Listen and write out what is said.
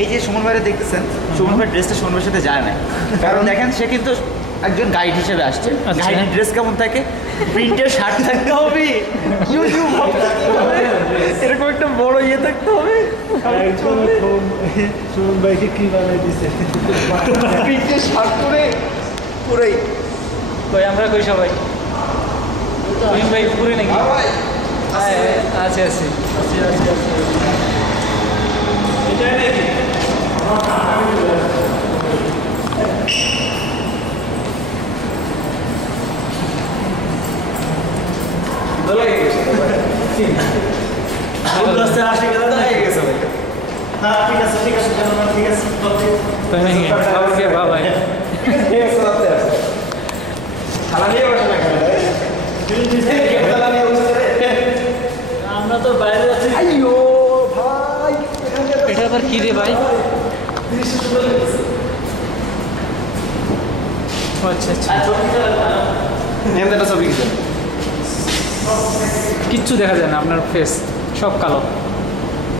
এই যে সুমন ভাইরা দেখতেছেন, সুমন ভাইয়ের ড্রেসটা সুমন ভাইয়ের সাথে যায় না, কারণ দেখেন সে কিন্তু একজন গাইড হিসেবে আসছে। গাইড ড্রেস কেমন থাকে? প্রিন্টের শার্ট থাকতে হবে, এরকম একটা বড় ইয়ে থাকতে হবে। সুমন ভাইকে কি বানাই দিছে প্রিন্টের শার্ট পরে পুরোই। ভাই আমরা কই সবাই ভাই পুরি নাকি? আছে আছে আমরা তো বাইরে আছি। এটা আবার কি রে ভাই? আচ্ছা আচ্ছা, কিচ্ছু দেখা যায় না, আপনার ফেস সব কালো।